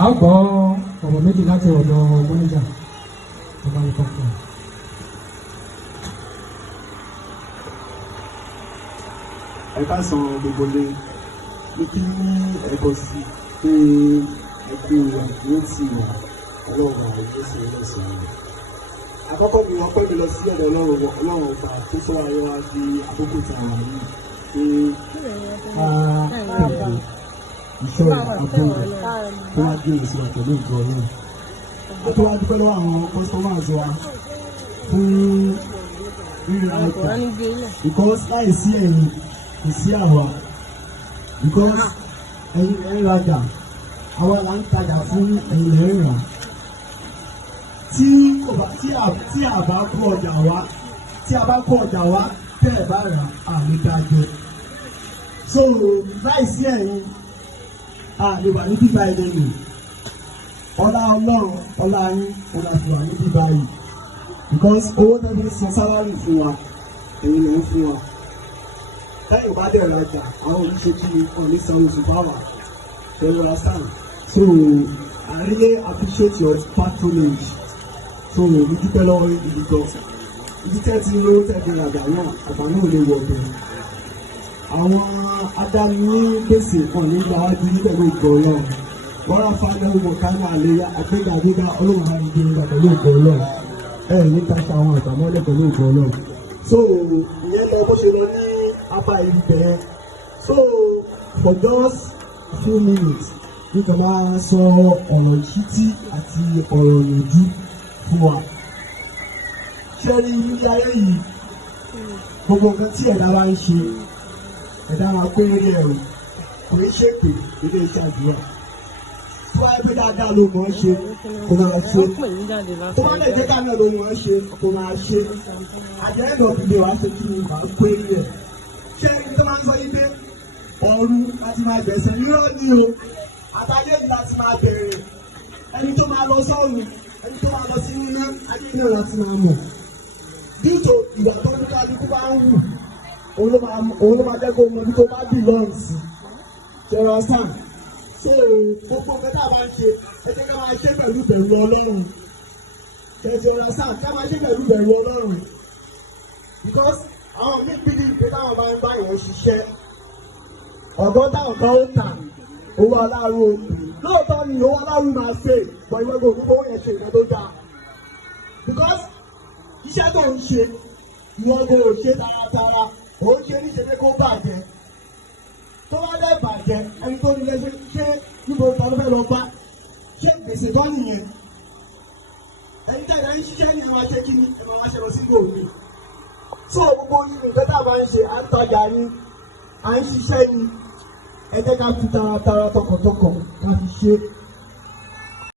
a ó gbọ́ ọ̀rọ̀ méjì láti ọ̀dọ̀ mọ́níjà tó bá ń kọ́ fún un. Ẹ ká san gbogbo lé ní kí ẹ̀kọ́ sí pé ẹgbẹ́ àdúró tì wá ọlọ́run àwọn ìgbésẹ̀ ẹlẹ́sìn rẹ̀. Àkọ́kọ́ mi wọ́n pẹ́ mi lọ sí ọ̀dọ̀ ọlọ́run ọba tó sọ ayé wa di àkókò tí a wà yìí pé tẹ̀lé iṣẹ́ àbúrò tó wá gbé èsì wa pẹ̀lú ìgbọ́ náà. Ó tó wá dúpẹ́ lọ́wọ́ àwọn customers wa fún rírà ọjà because láì sí ẹ̀yìn kò sí àwa because ẹ̀yin rajà àwa là ń tajà fún ẹ̀yin lẹ́yìn rà. Tí a bá kó ọjà wá tẹ́ ẹ̀ bá rà àmì dájọ́. So láìsí ẹ̀yin lè wà ní bíbá ẹ̀dẹ̀ nù. Ọlá ọlọ́run ọlá yín ọlá ti wà ní bíbá yìí because owó tẹ́lẹ̀ san sálárì fún wa ẹ̀yin lè ń fún wa. Táyọ̀ bá dẹ̀ rajà àwọn oníṣẹ́ kí ni wọ́n ní san oṣù bá wà pẹ̀lú rasan. So I really appreciate your patronage. So mo dúpẹ́ lọ́wọ́ ibi gan. Ibi tẹ́ ti lówó tẹ́bi rajà náà àgbàdo ò lè wọ̀ bẹ̀rẹ̀. Àwọn adáni ní gbèsè kan ní ìgbàwájú ní pẹ̀lú ìgbọ̀ ọlọ́run. Wọ́n rà fáwọn ọmọ kánú àléyá àgbéga ọlọ́run àrùn ìgbéga pẹ̀lú ìgbọ̀ ọlọ́run. Ní taṣà àwọn àgbàmọ́lẹ̀ pẹ̀lú ìgbọ̀ ọlọ́run. So ìyẹn lọ bó ṣe lọ ní apá ìlú bẹ̀rẹ̀. So for just a few minutes nígbà máa sọ ọ̀rọ̀ ìṣítí àti ọ̀rọ̀ ìyànjú fún wa. Ṣé ní ilé ayé yìí gbogbo nǹkan tí ẹ̀dá bá ń ṣe ẹ̀dá máa pé rí ẹ̀rù kò ní ṣèpè ilé iṣẹ́ àdúrà. Tó bá yẹ pé dáadáa ló mọ̀ ọ́ ṣe kó máa ṣe. Tó bá lè jẹ́ dáadáa ló mọ̀ ọ́ ṣe kó máa ṣe. Àjẹ́ ẹ̀dọ̀ ìdílé wa ṣe kí ni màá pé rí ẹ̀. Ṣé ẹni tó máa ń sọ yí pé ọ̀run láti máa gbẹ̀sẹ̀ nírọ̀ ní o àtàyè láti máa bẹ̀rẹ̀ ẹni tó máa lọ sọ́run ẹni tó máa lọ sí iná ayé náà láti máa mọ̀. Díjò ìgbà tó ní kálukú bá ń wù òun ló máa jẹ́ kó mọ ibi tó bá bì lọ́rùn sí. Ṣẹ̀rọ sàn ṣé gbogbo nǹkan tá a bá ń ṣe ẹ jẹ́ ká máa ṣe pẹ̀lú ìbẹ̀rù Ọlọ́run. Ṣẹ̀rọ sàn ká máa ṣe pẹ̀lú ìbẹ̀rù Ọlọ́run. Because àwọn míì bí ìpè táwọn bá ń bá ìwọ̀n ṣiṣẹ́ ọ̀gọ́ táwọn kan ó tà owó aláàrú òkú lóòótọ́ ni owó aláàrú máa ṣe pọ̀ ìwé gbogbo owó yẹn ṣe ìgbà tó dáa. Because iṣẹ́ tó ń ṣe ìwọ́n kò ṣe taratara ò ń ṣe níṣẹ́ pé kó bàjẹ́. Tó bá dẹ̀ bàjẹ́ ẹni tó nílé ṣe níbo ìtàn ló fẹ́ lọ bá ṣé gbèsè tó nìyẹn. Ẹni tẹ̀lé ń ṣiṣẹ́ ní àwọn aṣẹ́ kíní ẹ̀ máa ṣe lọ sí gbòòrò. So gbogbo nǹkan tá a bá ń ṣe à ń tajà ní à ń ṣiṣẹ́ ní ẹ jẹ́ ká fi taratara tọkàntọkàn ká fi ṣe.